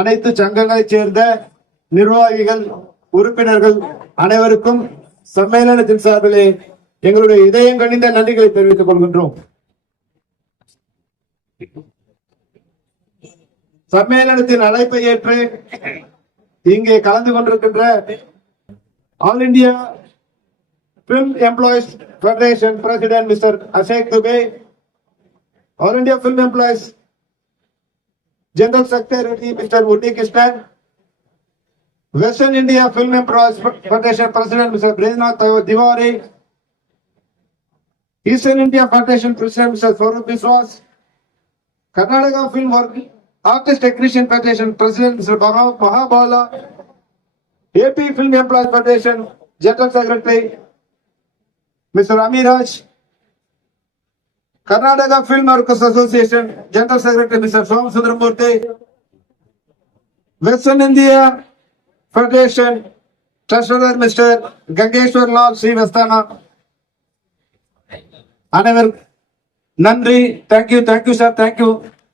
அனைத்து சங்கங்களைச் சேர்ந்த நிர்வாகிகள், உறுப்பினர்கள் அனைவருக்கும் சம்மேளனத்தின் சார்பிலே எங்களுடைய இதயம் கனிந்த நன்றிகளை தெரிவித்துக் கொள்கின்றோம். சம்மேளனத்தின் அழைப்பை ஏற்று இங்கே கலந்து கொண்டிருக்கின்ற all India Film Employees Federation President Mr. Ashek Dubey, All India Film Employees General Secretary Mr. Unni Krishnan, Western India Film Employees Federation President Mr. Brinath Tiwari, Eastern India Federation President Mr. Saurabh Biswas, Karnataka Film Artist Technician Federation President Mr. Mahabala, AP Film Employees Federation General Secretary Mr. Amiraj, Karnataka Film Workers Association General Secretary Mr. Som Sudramurthy, Western India Federation Treasurer Mr. Gangeshwar Lal Srivastana. Another Nandri, thank you sir, thank you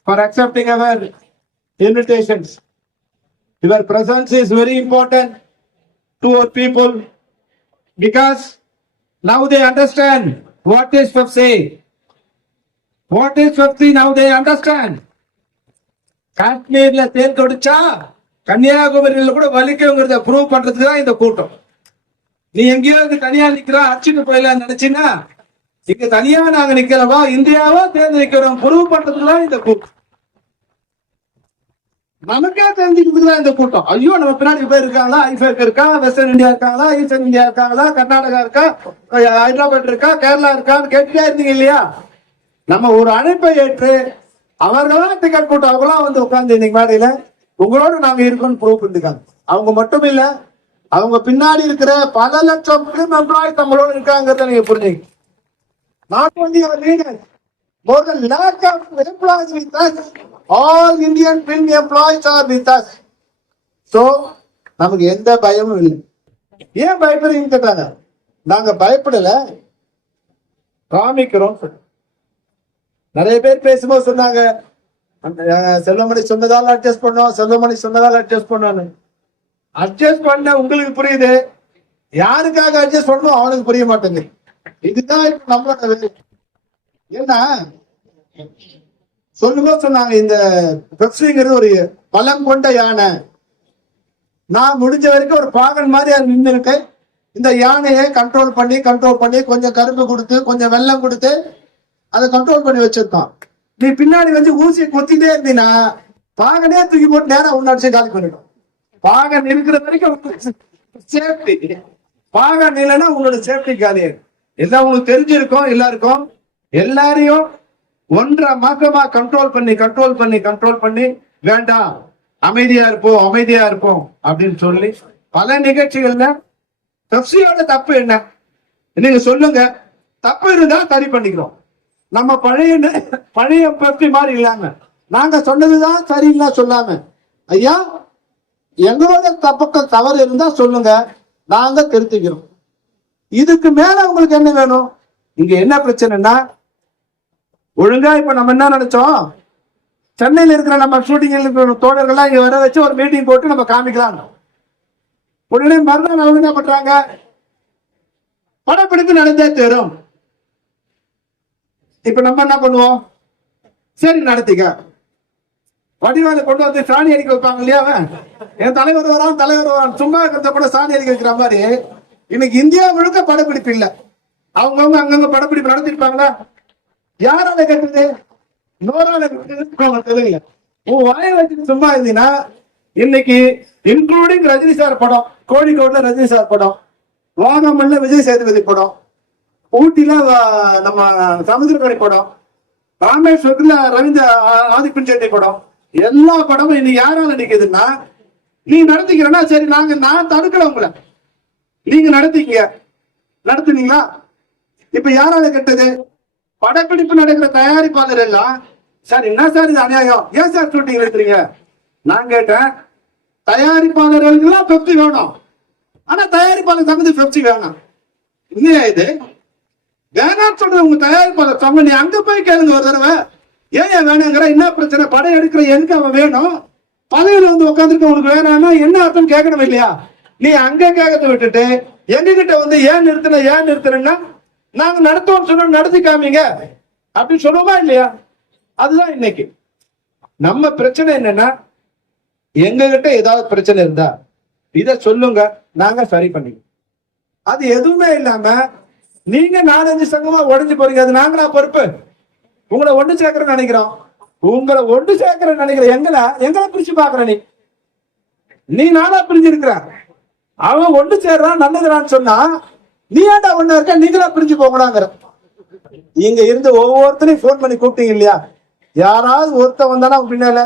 for accepting our invitations. Your presence is very important to our people because now they understand what is FEPSI. What is FEPSI now they understand. காஷ்மீர்ல தேர் கொடுச்சா கன்னியாகுமரியில கூட வலிக்குங்கிறத prove பண்றதுக்கு தான் இந்த கூட்டம். நீ எங்கேயோ தனியா நிக்கிறா அடிச்சுட்டு போயிடலாம் நினைச்சீங்கன்னா இங்க தனியா நாங்க நிக்கிறவா இந்தியாவா தேர்ந்து நிக்கிறோம் ப்ரூவ் பண்றதுக்கு தான் இந்த கூட்டம். நமக்கே தெரிஞ்சுக்கிறதுக்கு தான் இந்த கூட்டம். ஐயோ நம்ம பின்னாடி பேர் இருக்காங்களா, ஐஃபேக் இருக்கா, வெஸ்டர்ன் இந்தியா இருக்காங்களா, ஈஸ்டர்ன் இந்தியா இருக்காங்களா, கர்நாடகா இருக்கா, ஹைதராபாத் இருக்கா, கேரளா இருக்கான்னு கேட்டுட்டே இருந்தீங்க இல்லையா? நம்ம ஒரு அழைப்பை ஏற்று அவர்களாம் டிக்கெட் போட்டு அவங்களாம் வந்து உட்கார்ந்து இன்னைக்கு மேடையில உங்களோட நாங்க இருக்கோம்னு ப்ரூவ் பண்ணிருக்காங்க. அவங்க மட்டும் இல்ல, அவங்க பின்னாடி இருக்கிற பல லட்சம் பிலிம் எம்ப்ளாய்ஸ் நம்மளோட இருக்காங்கிறத நீங்க புரிஞ்சுங்க. Not only our leader, more than lakh of employees with us. All Indian film employees are with us. So நமக்கு எந்த பயமும் இல்லை. ஏன் பயப்படுறீங்கன்னு கேட்டாங்க. நாங்க பயப்படல, காமிக்கிறோம். நிறைய பேர் பேசும்போது சொன்னாங்க செல்வமணி சொன்னதால அட்ஜஸ்ட் பண்ணோம், செல்வமணி சொன்னதால அட்ஜஸ்ட் பண்ணோன்னு. அட்ஜஸ்ட் பண்ண உங்களுக்கு புரியுது, யாருக்காக அட்ஜஸ்ட் பண்ணணும் அவனுக்கு புரிய மாட்டேங்குது. இதுதான் இப்ப நம்மளோட ஏன்னா சொல்லும்போது சொன்னாங்க இந்த பெப்சிங்கிறது ஒரு பலம் கொண்ட யானை. நான் முடிஞ்ச வரைக்கும் ஒரு பாகன் மாதிரி அது நின்று இருக்கேன். இந்த யானையை கண்ட்ரோல் பண்ணி கொஞ்சம் கரும்பு கொடுத்து கொஞ்சம் வெள்ளம் கொடுத்து அதை கண்ட்ரோல் பண்ணி வச்சிருக்கான். நீ பின்னாடி வந்து ஊசியை கொத்திட்டே இருந்தீங்கன்னா பாகனே தூக்கி போட்டு நேரம் உன்னடிச்சு காலி பண்ணிடும். பாகன் இருக்கிற வரைக்கும் சேஃப்டி, பாகன் இல்லைன்னா உங்களோட சேஃப்டி காலியாரு. எல்லாம் உங்களுக்கு தெரிஞ்சிருக்கும். எல்லாருக்கும் எல்லாரையும் ஒன்றரை மாசமா கண்ட்ரோல் பண்ணி வேண்டாம் அமைதியா இருப்போம் அப்படின்னு சொல்லி பல நிகழ்ச்சிகள்ல பெப்சியோட தப்பு என்ன நீங்க சொல்லுங்க. தப்பு இருந்தா சரி பண்ணிக்கிறோம். நம்ம பழைய பெப்சி மாதிரி இல்லாம நாங்க சொன்னதுதான் சரிங்களா சொல்லாம, ஐயா எங்களோட பக்கம் தவறு இருந்தா சொல்லுங்க, நாங்க திருத்திக்கிறோம். இதுக்கு மேல உங்களுக்கு என்ன வேணும்? இங்க என்ன பிரச்சனைனா ஒழுங்கா இப்ப நம்ம என்ன நினைச்சோம், சென்னையில இருக்கிற நம்ம ஷூட்டிங் இருக்கிற தோழர்கள்லாம் இங்க வர வச்சு ஒரு மீட்டிங் போட்டு நம்ம காமிக்கலாம். உடனே மறுநாள் அவங்க என்ன பண்றாங்க, படப்பிடிப்பு நடந்தே தரும். இப்ப நம்ம என்ன பண்ணுவோம், சரி நடத்திக்க. வடிவாளை கொண்டு வந்து சாணி அடிக்க வைப்பாங்க இல்லையா, என் தலைவர் வரான் சும்மா இருக்கிறத கூட சாணி அடிக்க வைக்கிற மாதிரி இன்னைக்கு இந்தியா முழுக்க படப்பிடிப்பு இல்ல. அவங்கவுங்க அங்கங்க படப்பிடிப்பு நடத்திருப்பாங்களா? யாரால கேட்டது? நோரால தெரியல. உன் வாயை வச்சு சும்மா இருந்தீங்கன்னா இன்னைக்கு இன்க்ளூடிங் ரஜினி சார் படம், கோழிக்கோட்ல ரஜினி சார் படம், வாகமன்ல விஜய் சேதுபதி படம், ஊட்டில நம்ம சமுத்திரக்கணி படம், ராமேஸ்வரத்துல ரவீந்திர ஆதிப்பன் செட்டி படம், எல்லா படமும் இன்னைக்கு யாரால நிக்குதுன்னா நீ நடத்திக்கிறனா சரி, நான் தடுக்கல உங்களை, நீங்க நடத்துனீங்களா? இப்ப யாரால கெட்டது? படப்பிடிப்பு நடக்கிற தயாரிப்பாளர் எல்லாம் சார் என்ன சார் இது அநியாயம், ஏன் சார் ஷூட்டிங் எடுக்கிறீங்க? நான் கேட்டேன், தயாரிப்பாளர்களுக்கு பெப்சி வேணும், ஆனா தயாரிப்பாளர் சம்பந்தி பெப்சி வேணாம். இல்லையா இது? வேணாம்னு சொல்றது உங்க தயாரிப்பாளர் சொன்ன, நீ அங்க போய் கேளுங்க ஒரு தடவை, ஏன் வேணுங்கிற என்ன பிரச்சனை? படம் எடுக்கிற எனக்கு அவன் வேணும், பழையில வந்து வந்து உட்காந்துருக்க உனக்கு வேணாம்னா என்ன அர்த்தம் கேட்கணும் இல்லையா? நீ அங்க கேட்கறத விட்டுட்டு எங்க கிட்ட வந்து ஏன் நிறுத்தினா நாங்க நடத்துவோம் சொன்னா நடத்தி காமிங்க அப்படின்னு சொல்லுவோமா இல்லையா? அதுதான் இன்னைக்கு நம்ம பிரச்சனை. என்னன்னா எங்க கிட்ட ஏதாவது பிரச்சனை இருந்தா இத சொல்லுங்க, நாங்க சரி பண்ணிக்கோம். அது எதுவுமே இல்லாம நீங்க 4-5 சங்கமா உடஞ்சு போறீங்க, அது நாங்களா பொறுப்பு? உங்களை ஒண்ணு சேர்க்கறேன்னு நினைக்கிறோம். உங்களை ஒண்ணு சேர்க்கறேன்னு நினைக்கிற எங்களை பிரிச்சு பாக்குற நீ நானா பிரிஞ்சு இருக்கிற. அவன் ஒண்ணு சேர்றான் நல்லதுறான்னு சொன்னா நீ ஏன்டா ஒண்ணு இருக்க, நீங்களா பிரிஞ்சு போகலாங்கிற. இங்க இருந்து ஒவ்வொருத்தரையும் போன் பண்ணி கூப்பிட்டீங்க இல்லையா? யாராவது ஒருத்த வந்தானா பின்னால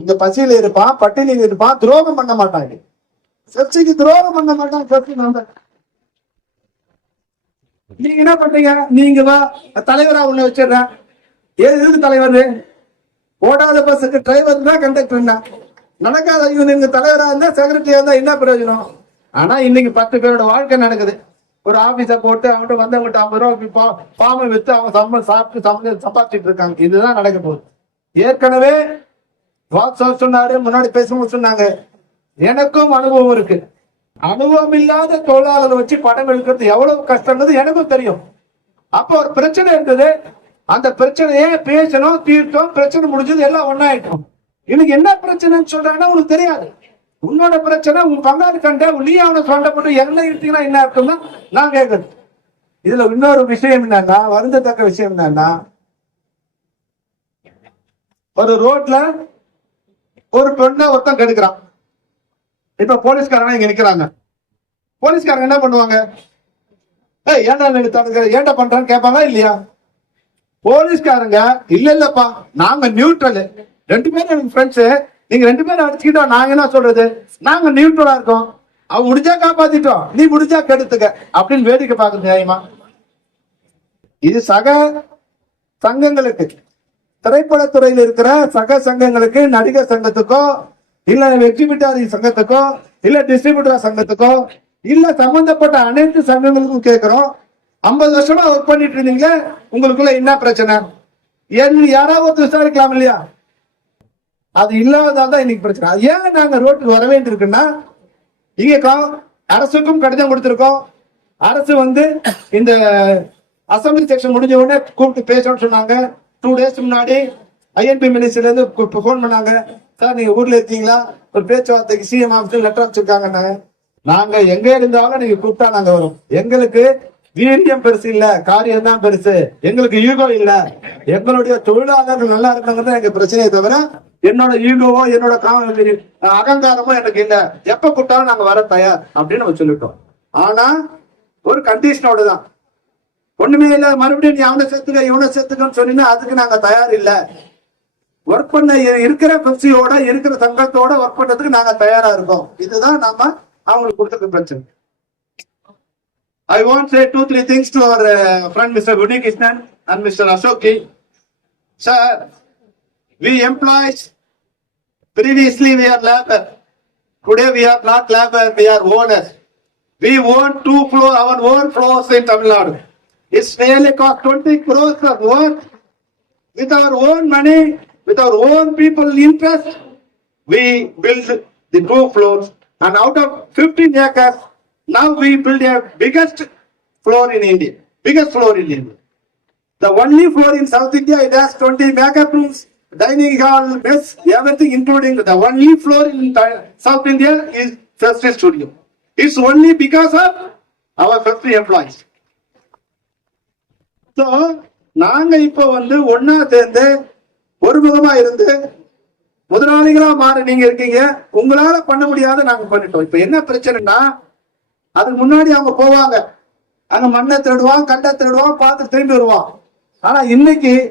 இங்க பசியில இருப்பான், பட்டினியில இருப்பான், துரோகம் பண்ண மாட்டாங்க. சர்ச்சைக்கு துரோகம் பண்ண மாட்டாங்க. நீங்க என்ன பண்றீங்க? நீங்க வா தலைவரா ஒண்ணு வச்சிடறேன். எது தலைவர்? ஓடாத பஸ்ஸுக்கு டிரைவர் தான் கண்டக்டர் தான். நடக்காத யூனியனுக்கு தலைவரா இருந்தா செக்ரட்டரியா இருந்தா என்ன பிரயோஜனம்? ஆனா இன்னைக்கு 10 பேரோட வாழ்க்கை நடக்குது. ஒரு ஆபீஸ போட்டு அவன்கிட்ட வந்தவங்கிட்ட 50 ரூபா பாமை வித்து அவன் சாப்பிட்டு சம்பாதிச்சுட்டு இருக்காங்க. இதுதான் நடக்க போகுது. ஏற்கனவே சொன்னாரு, முன்னாடி பேசும்போது சொன்னாங்க, எனக்கும் அனுபவம் இருக்கு. அனுபவம் இல்லாத தொழிலாளரை வச்சு படம் எடுக்கிறது எவ்வளவு கஷ்டம்ன்றது எனக்கும் தெரியும். அப்போ ஒரு பிரச்சனை இருந்தது, அந்த பிரச்சனையே பேசணும், தீர்த்தோம், பிரச்சனை முடிஞ்சது, எல்லாம் ஒன்னாயிட்டோம். இன்னைக்கு என்ன பிரச்சனைன்னு சொல்றாங்கன்னா உனக்கு தெரியாது. உன்னோட பிரச்சனை உன் பங்காளி கண்ட நீ அவனை சண்டை போட்டு என்ன எடுத்தீங்கன்னா என்ன அர்த்தம்னா நான் கேட்கறது. இதுல இன்னொரு விஷயம் என்னன்னா, வருந்தத்தக்க விஷயம் என்னன்னா, ஒரு ரோட்ல ஒரு பெண்ணை ஒருத்தன் கெடுக்கிறான். இப்ப போலீஸ்காரங்க இங்க நிக்கிறாங்க. போலீஸ்காரங்க என்ன பண்ணுவாங்க? ஏன்டா பண்றான்னு கேட்பாங்க இல்லையா? போலீஸ்காரங்க இல்லப்பா நாங்க நியூட்ரல், 2 பேரும் எனக்கு ஃப்ரெண்ட்ஸ், நீங்க 2 பேரும் அடிச்சுக்கிட்டோம், நாங்க என்ன சொல்றது, நாங்க நியூட்ரலா இருக்கோம், அவன் முடிஞ்சா காப்பாத்திட்டோம், நீ முடிஞ்சா கெடுத்துக்க அப்படின்னு வேடிக்கை பார்க்க நியாயமா? இது சக சங்கங்களுக்கு, திரைப்படத்துறையில் இருக்கிற சக சங்கங்களுக்கு, நடிகர் சங்கத்துக்கோ இல்ல எக்ஸிபிட்டாரி சங்கத்துக்கோ இல்ல டிஸ்ட்ரிபியூட்டர் சங்கத்துக்கோ இல்ல சம்பந்தப்பட்ட அனைத்து சங்கங்களுக்கும் கேட்கிறோம். 50 வருஷமா ஒர்க் பண்ணிட்டு இருந்தீங்க, உங்களுக்குள்ள என்ன பிரச்சனை? யாராவது விசாரிக்கலாம் இல்லையா? அது இல்லாததால் தான் இன்னைக்கு பிரச்சனை. ஏன் நாங்க ரோட்டுக்கு வர வேண்டியிருக்குன்னா, இங்க அரசுக்கும் கடிதம் கொடுத்திருக்கோம். அரசு வந்து இந்த அசம்பிளி செக்ஷன் முடிஞ்ச உடனே கூப்பிட்டு பேசணும்னு சொன்னாங்க. 2 டேஸ் முன்னாடி ஐஎன்பி மினிஸ்டர்ல இருந்து போன் பண்ணாங்க, சார் நீங்க ஊர்ல இருக்கீங்களா, ஒரு பேச்சுவார்த்தைக்கு சிஎம் ஆஃபீஸ் லெட்டர் வச்சிருக்காங்க. நாங்க எங்க இருந்தாலும் நீங்க கூப்பிட்டா நாங்க வரும். எங்களுக்கு வீரியம் பெருசு இல்ல, காரியம் தான் பெருசு. எங்களுக்கு ஈகோ இல்ல, எங்களுடைய தொழிலாளர்கள் நல்லா இருக்காங்க எங்க பிரச்சனையை தவிர என்னோட ஈகோவோ என்னோட அகங்காரமோ எனக்கு இல்ல. எப்ப கூப்பிட்டாலும் நாங்க வர தயார் அப்படின்னு நம்ம சொல்லிட்டோம். ஆனா ஒரு கண்டிஷனோட தான், ஒண்ணுமே இல்ல மறுபடியும் நீ அவனை சேர்த்துக்க இவனை சேர்த்துக்கன்னு சொன்னீங்கன்னா அதுக்கு நாங்க தயார் இல்ல. ஒர்க் பண்ண இருக்கிற பெப்சியோட இருக்கிற சங்கத்தோட ஒர்க் பண்றதுக்கு நாங்க தயாரா இருக்கோம். இதுதான் நாம அவங்களுக்கு கொடுத்துருக்க பிரச்சனை. I want to say 2-3 things to our friend Mr. Guni Krishnan and Mr. Ashoki. Sir, we employees, previously we are labor. Today we are not labor, we are owners. We own 2 floors, our own floors in Tamil Nadu. It's nearly cost 20 crores of work. With our own money, with our own people interest, we build the 2 floors. And out of 15 acres, now we build a biggest floor in India. Biggest floor in India. The only floor in South India, it has 20 makeup rooms, dining hall, mess, everything including. The only floor in South India is factory studio. It's only because of our factory employees. So, நாங்க இப்ப வந்து ஒன்னா சேர்ந்து ஒருமுகமா இருந்து முதலாளிகளா மாற நீங்க இருக்கீங்க. உங்களால பண்ண முடியாத நாங்க பண்ணிட்டோம். இப்ப என்ன பிரச்சனைனா, அதுக்கு முன்னாடி அவங்க போவாங்க, அங்க மண்ணை திருடுவான், கண்டை திருடுவான், பார்த்து திரும்பி வருவான். ஆனா இன்னைக்கு